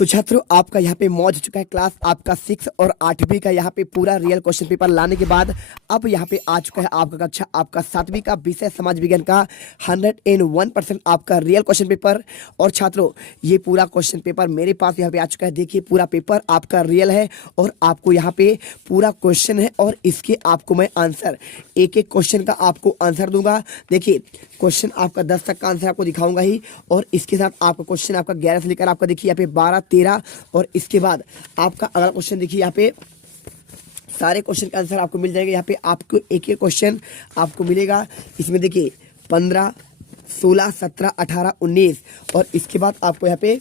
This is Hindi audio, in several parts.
तो छात्रों आपका यहाँ पे मौज हो चुका है क्लास आपका 6 और 8वीं का यहाँ पे पूरा रियल क्वेश्चन पेपर लाने के बाद अब यहाँ पे आ चुका है आपका कक्षा आपका 7वीं का विषय समाज विज्ञान का 101% आपका रियल क्वेश्चन पेपर। और छात्रों ये पूरा क्वेश्चन पेपर मेरे पास यहाँ पे आ चुका है। देखिए पूरा पेपर आपका रियल है और आपको यहाँ पे पूरा क्वेश्चन है और इसके आपको मैं आंसर एक एक क्वेश्चन का आपको आंसर दूंगा। देखिए क्वेश्चन आपका 10 तक का आंसर आपको दिखाऊंगा ही और इसके साथ आपका क्वेश्चन आपका 11 से लेकर आपका देखिए यहाँ पे 12 13 और इसके बाद आपका अगला क्वेश्चन देखिए यहाँ पे सारे क्वेश्चन का आंसर आपको मिल जाएगा। यहाँ पे आपको एक एक क्वेश्चन आपको मिलेगा। इसमें देखिए 15 16 17 18 19 और इसके बाद आपको यहाँ पे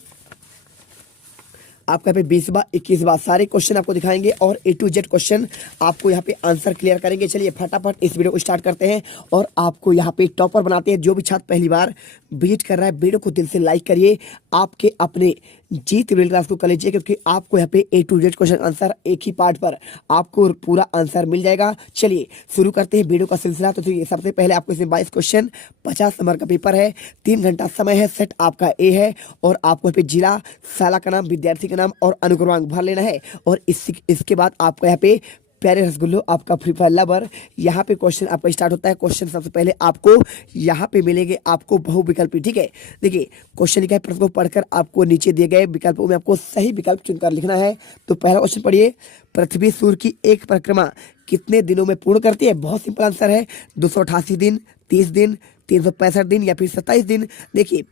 20वां 21वां सारे क्वेश्चन आपको दिखाएंगे और A to Z क्वेश्चन आपको यहाँ पे आंसर क्लियर करेंगे। चलिए फटाफट इस वीडियो को स्टार्ट करते हैं और आपको यहाँ पे टॉपर बनाते हैं। जो भी छात्र पहली बार विजिट कर रहा है वीडियो को दिल से लाइक करिए, आपके अपने जीत मिडिल क्लास को कर लीजिए क्योंकि आपको यहाँ पे A to Z question answer एक ही पार्ट पर आपको पूरा आंसर मिल जाएगा। चलिए शुरू करते हैं वीडियो का सिलसिला। तो सबसे पहले आपको इसमें 22 क्वेश्चन 50 नंबर का पेपर है, 3 घंटा समय है, सेट आपका ए है और आपको यहाँ पे जिला, साला का नाम, विद्यार्थी का नाम और अनुक्रमांक भर लेना है। और इसके बाद आपको यहाँ पे प्यारे रसगुल्लो आपका फ्री फायर लवर यहाँ पे क्वेश्चन आपका स्टार्ट होता है। क्वेश्चन सबसे पहले आपको यहाँ पे मिलेंगे आपको बहुविकल्पी। ठीक है, देखिए क्वेश्चन लिखा है, प्रश्न को पढ़कर आपको नीचे दिए गए विकल्पों में आपको सही विकल्प चुनकर लिखना है। तो पहला क्वेश्चन पढ़िए, पृथ्वी सूर्य की एक परिक्रमा कितने दिनों में पूर्ण करती है? बहुत सिंपल आंसर है 288 दिन, 30 दिन, 365 दिन या फिर 27 दिन। देखिए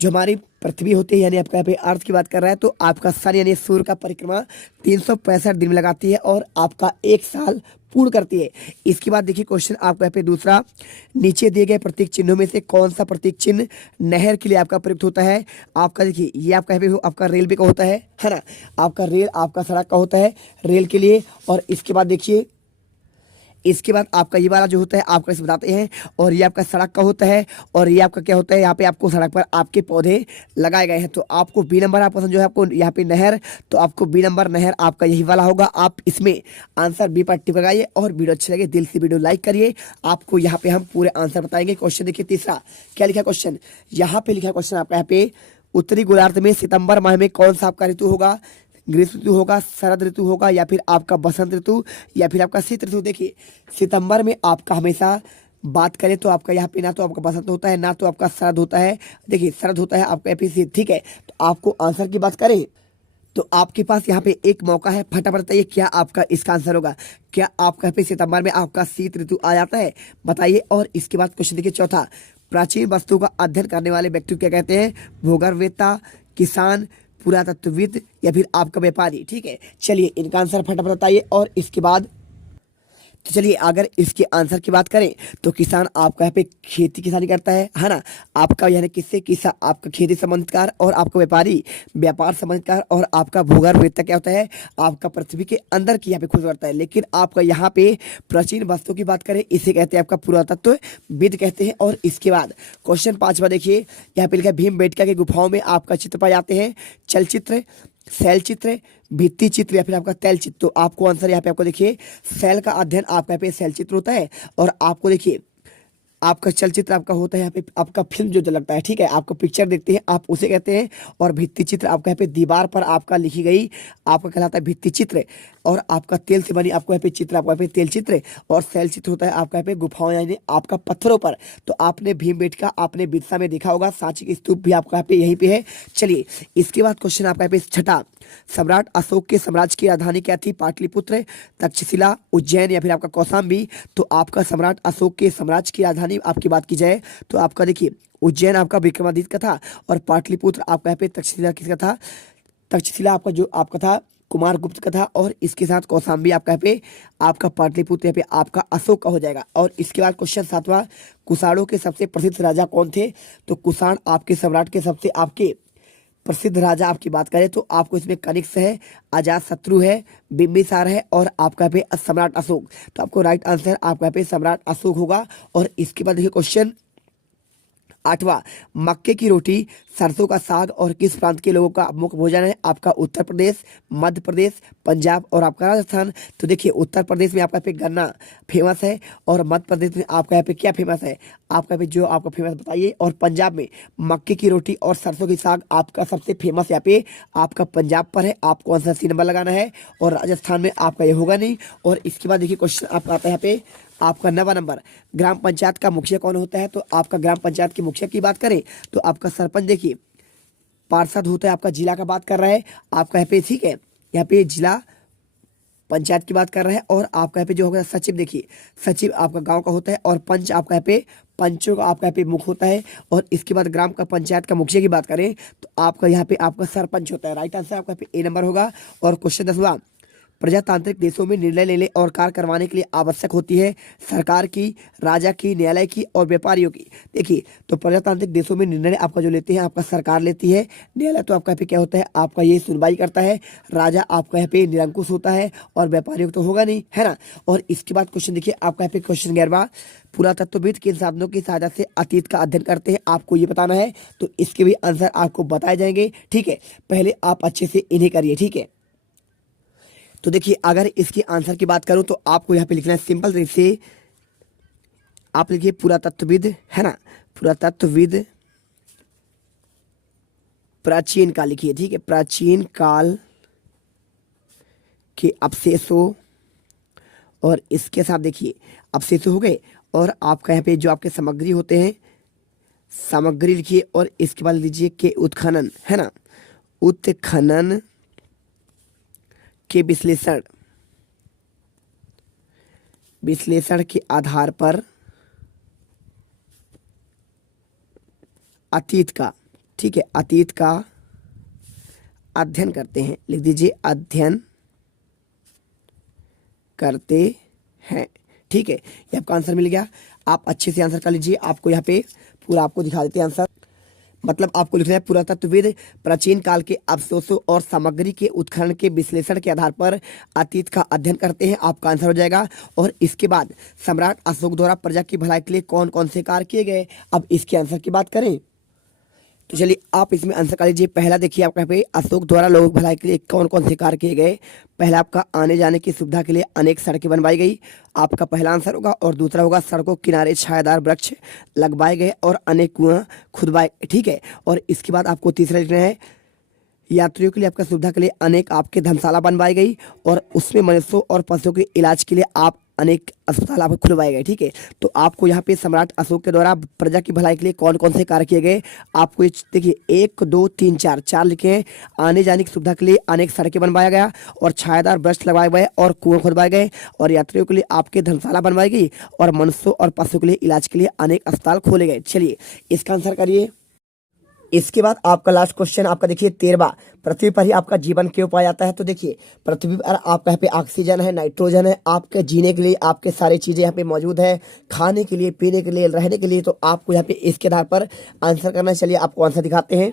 जो हमारी पृथ्वी होती है यानी आपका यहाँ पे अर्थ की बात कर रहा है तो आपका सन यानी सूर्य का परिक्रमा 365 दिन में लगाती है और आपका एक साल पूर्ण करती है। इसके बाद देखिए क्वेश्चन आपका यहाँ पे दूसरा, नीचे दिए गए प्रतीक चिन्हों में से कौन सा प्रतीक चिन्ह नहर के लिए आपका प्रयुक्त होता है? आपका देखिए ये आपका यहाँ पे आपका रेलवे का होता है ना, आपका रेल आपका सड़क का होता है रेल के लिए। और इसके बाद देखिए इसके बाद आपका ये वाला जो होता है आपका इसे बताते हैं और ये आपका सड़क का होता है और ये आपका क्या होता है, यहाँ पे आपको सड़क पर आपके पौधे लगाए गए हैं। तो आपको बी नंबर आपका पसंद जो है आपको यहाँ पे नहर, तो आपको बी नंबर नहर आपका यही वाला होगा। आप इसमें आंसर बी पर टिक लगाइए और वीडियो अच्छी लगे दिल से वीडियो लाइक करिए। आपको यहाँ पे हम पूरे आंसर बताएंगे। क्वेश्चन देखिए तीसरा क्या लिखा है क्वेश्चन, यहाँ पे लिखा है क्वेश्चन आपका यहाँ पे उत्तरी गोलार्ध में सितंबर माह में कौन सा आपका ऋतु होगा? ग्रीष्म ऋतु होगा, शरद ऋतु होगा या फिर आपका बसंत ऋतु या फिर आपका शीत ऋतु। देखिए सितंबर में आपका हमेशा बात करें तो आपका यहाँ पे ना तो आपका बसंत होता है ना तो आपका शरद होता है। देखिए शरद होता है आपका यहाँ पे शीत। ठीक है, तो आपको आंसर की बात करें तो आपके पास यहाँ पे एक मौका है, फटाफट बताइए क्या आपका इसका आंसर होगा। क्या आपका यहाँ पे सितंबर में आपका शीत ऋतु आ जाता है? बताइए। और इसके बाद क्वेश्चन देखिए चौथा, प्राचीन वस्तु का अध्ययन करने वाले व्यक्ति को क्या कहते हैं? भूगर्भवेत्ता, किसान, पुरातत्वविद या फिर आपका व्यापारी। ठीक है, चलिए इनका आंसर फटाफट बताइए। और इसके बाद तो चलिए अगर इसके आंसर की बात करें तो किसान आपका यहाँ पे खेती किसानी करता है ना। आपका यानी किससे किसान आपका खेती संबंधित कार्य और आपका व्यापारी व्यापार संबंधित कार्य और आपका भूगर्भवेत्ता क्या होता है? आपका पृथ्वी के अंदर की यहाँ पे खोज करता है। लेकिन आपका यहाँ पे प्राचीन वस्तु की बात करें इसे कहते हैं आपका पुरातत्वविद कहते हैं। और इसके बाद क्वेश्चन 5वां देखिए यहाँ पे लिखा है, भीमबेटका की गुफाओं में आपका चित्र पाए जाते हैं? चलचित्र, शैल चित्र, भित्ति चित्र या फिर आपका तैल चित्र। तो आपको आंसर यहाँ पे आपको देखिए शैल का अध्ययन आपका यहाँ पे शैल चित्र होता है और आपको देखिए आपका चलचित्र आपका होता है यहाँ पे आपका फिल्म जो लगता है। ठीक है, आपको पिक्चर देखते हैं आप उसे कहते हैं। और भित्ति चित्र आपका यहाँ पे दीवार पर आपका लिखी गई आपका कहलाता है भित्ति चित्र। और आपका तेल से बनी आपको यहाँ पे चित्र आपको यहाँ पे तेल चित्र। और शैल चित्र होता है आपका यहाँ पे गुफाओं यानी आपका पत्थरों पर। तो आपने भीमबेटका आपने बिरसा में देखा होगा, सांची की स्तूप भी आपका यहाँ पे यहीं पे है। चलिए इसके बाद क्वेश्चन आपका यहाँ पे छठा, सम्राट अशोक के साम्राज्य की राजधानी क्या थी? पाटलिपुत्र, तक्षशिला, उज्जैन या फिर आपका कौशाम्बी। तो आपका सम्राट अशोक के साम्राज्य की राजधानी आपकी बात की जाए तो आपका देखिए उज्जैन आपका विक्रमादित्य का था और पाटलिपुत्र आपका यहाँ पे तक्षशिला किसका था? तक्षशिला आपका जो आपका था कुमार गुप्त का था। और इसके साथ कौशाम्बी आपका यहाँ पे आपका पाटलिपुत्र यहाँ पे आपका अशोक का हो जाएगा। और इसके बाद क्वेश्चन 7वां, कुषाणों के सबसे प्रसिद्ध राजा कौन थे? तो कुषाण आपके सम्राट के सबसे आपके प्रसिद्ध राजा आपकी बात करें तो आपको इसमें कनिष्क है, अजातशत्रु है, बिंबिसार है और आपका यहाँ पे सम्राट अशोक। तो आपको राइट आंसर आपका यहाँ पे सम्राट अशोक होगा। और इसके बाद देखिए क्वेश्चन 8वां, मक्के की रोटी, सरसों का साग और किस प्रांत के लोगों का मुख्य भोजन है? आपका उत्तर प्रदेश, मध्य प्रदेश, पंजाब और आपका राजस्थान। तो देखिए उत्तर प्रदेश में आपका पे गन्ना फेमस है और मध्य प्रदेश में आपका यहाँ पे क्या फेमस है? आपका पे जो आपका फेमस बताइए। और पंजाब में मक्के की रोटी और सरसों की साग आपका सबसे फेमस यहाँ पे आपका पंजाब पर है, आपको आंसर सी नंबर लगाना है। और राजस्थान में आपका ये होगा नहीं। और इसके बाद देखिए क्वेश्चन आपका आता है यहाँ पे आपका 9वां नंबर, ग्राम पंचायत का मुखिया कौन होता है? तो आपका ग्राम पंचायत के मुखिया की बात करें तो आपका सरपंच देखिए पार्षद होता है, आपका जिला का बात कर रहा है आपका यहाँ पे, ठीक है। यहाँ पे जिला पंचायत की बात कर रहा है। और आपका यहाँ पे जो होगा सचिव, देखिए सचिव आपका गांव का होता है और पंच आपका यहाँ पे पंचों का आपका यहाँ पे मुख्य होता है। और इसके बाद ग्राम का पंचायत का मुखिया की बात करें तो आपका यहाँ पे आपका सरपंच होता है। राइट आंसर आपका यहाँ पे ए नंबर होगा। और क्वेश्चन 10वां, प्रजातांत्रिक देशों में निर्णय लेने और कार्य करवाने के लिए आवश्यक होती है सरकार की, राजा की, न्यायालय की और व्यापारियों की। देखिए तो प्रजातांत्रिक देशों में निर्णय आपका जो लेते हैं आपका सरकार लेती है, न्यायालय तो आपका यहाँ पे क्या होता है आपका ये सुनवाई करता है, राजा आपका यहाँ पे निरंकुश होता है और व्यापारियों तो होगा नहीं, है ना। और इसके बाद क्वेश्चन देखिए आपका यहाँ पे क्वेश्चन 11वां, पुरातत्वविद किन साधनों की सहायता से अतीत का अध्ययन करते हैं? आपको ये बताना है। तो इसके भी आंसर आपको बताए जाएंगे, ठीक है। पहले आप अच्छे से इन्हें करिए, ठीक है। तो देखिए अगर इसके आंसर की बात करूं तो आपको यहाँ पे लिखना है सिंपल तरीके से, आप लिखिए पुरातत्वविद, है ना, पुरातत्वविद प्राचीन काल लिखिए, ठीक है, प्राचीन काल के अवशेषों। और इसके साथ देखिए अवशेषों हो गए और आपका यहाँ पे जो आपके सामग्री होते हैं सामग्री लिखिए। और इसके बाद लीजिए के उत्खनन, है ना, उत्खनन के विश्लेषण के आधार पर अतीत का, ठीक है, अतीत का अध्ययन करते हैं। लिख दीजिए अध्ययन करते हैं, ठीक है। ये आपका आंसर मिल गया। आप अच्छे से आंसर कर लीजिए। आपको यहाँ पे पूरा आपको दिखा देते हैं आंसर। मतलब आपको लिखना है पुरातत्वविद प्राचीन काल के अवशेषों और सामग्री के उत्खनन के विश्लेषण के आधार पर अतीत का अध्ययन करते हैं, आपका आंसर हो जाएगा। और इसके बाद सम्राट अशोक द्वारा प्रजा की भलाई के लिए कौन कौन से कार्य किए गए? अब इसके आंसर की बात करें तो चलिए आप इसमें आंसर कर लीजिए। पहला देखिए आपका यहाँ पे अशोक द्वारा लोगों की भलाई के लिए कौन कौन से कार्य किए गए? पहला आपका आने जाने की सुविधा के लिए अनेक सड़कें बनवाई गई, आपका पहला आंसर होगा। और दूसरा होगा सड़कों के किनारे छायादार वृक्ष लगवाए गए और अनेक कुआं खुदवाए, ठीक है। और इसके बाद आपको तीसरा लिखना है यात्रियों के लिए आपका सुविधा के लिए अनेक आपके धर्मशाला बनवाई गई और उसमें मनुष्यों और पशुओं के इलाज के लिए आप अनेक अस्पताल आपको खुलवाए गए, ठीक है। तो आपको यहाँ पे सम्राट अशोक के द्वारा प्रजा की भलाई के लिए कौन कौन से कार्य किए गए आपको देखिए 1 2 3 4 लिखे हैं। आने जाने की सुविधा के लिए अनेक सड़कें बनवाया गया और छायादार वृक्ष लगवाए गए और कुआं खुदवाए गए और यात्रियों के लिए आपके धर्मशाला बनवाई गई और मनुष्यों और पशुओं के लिए इलाज के लिए अनेक अस्पताल खोले गए। चलिए इसका आंसर करिए। इसके बाद आपका लास्ट क्वेश्चन आपका देखिए 13वां, पृथ्वी पर ही आपका जीवन क्यों पाया जाता है? तो देखिए पृथ्वी पर आपका यहाँ पे ऑक्सीजन है, नाइट्रोजन है, आपके जीने के लिए आपके सारी चीजें यहाँ पे मौजूद है, खाने के लिए, पीने के लिए, रहने के लिए। तो आपको यहाँ पे इसके आधार पर आंसर करना है। चलिए आपको आंसर दिखाते हैं।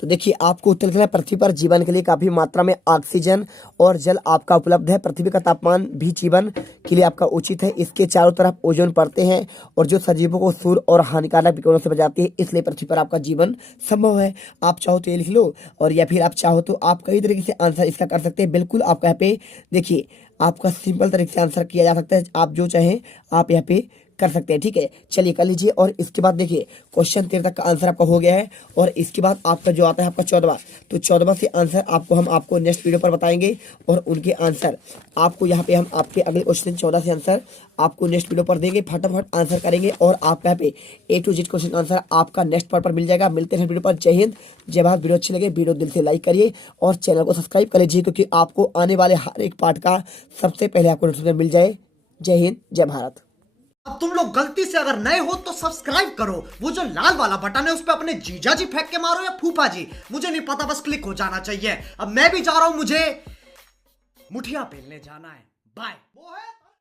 तो देखिए आपको उत्तर लिखना है पृथ्वी पर जीवन के लिए काफी मात्रा में ऑक्सीजन और जल आपका उपलब्ध है। पृथ्वी का तापमान भी जीवन के लिए आपका उचित है। इसके चारों तरफ ओजोन परतें हैं और जो सजीवों को सूर्य और हानिकारक विकिरणों से बचाती है, इसलिए पृथ्वी पर आपका जीवन संभव है। आप चाहो तो ये लिख लो और या फिर आप चाहो तो आप कई तरीके से आंसर इसका कर सकते हैं। बिल्कुल आपका यहाँ पे देखिए आपका सिंपल तरीके से आंसर किया जा सकता है। आप जो चाहें आप यहाँ पे कर सकते हैं, ठीक है। चलिए कर लीजिए। और इसके बाद देखिए क्वेश्चन 13 तक का आंसर आपका हो गया है। और इसके बाद आपका जो आता है आपका 14वां, तो 14वां से आंसर आपको नेक्स्ट वीडियो पर बताएंगे और उनके आंसर आपको यहाँ पे हम आपके अगले क्वेश्चन 14 से आंसर आपको नेक्स्ट वीडियो पर देंगे। फटाफट आंसर करेंगे और आप यहाँ पे A to Z question answer आपका नेक्स्ट पार्ट पर मिल जाएगा। मिलते हैं वीडियो पर। जय हिंद, जय भारत। वीडियो अच्छी लगे वीडियो दिल से लाइक करिए और चैनल को सब्सक्राइब कर लीजिए क्योंकि आपको आने वाले हर एक पार्ट का सबसे पहले आपको नोटिफिकेशन मिल जाए। जय हिंद, जय भारत। अब तुम लोग गलती से अगर नए हो तो सब्सक्राइब करो, वो जो लाल वाला बटन है उस पर अपने जीजा जी फेंक के मारो या फूफा जी, मुझे नहीं पता, बस क्लिक हो जाना चाहिए। अब मैं भी जा रहा हूं, मुझे मुठिया बेलने जाना है। बाय। वो है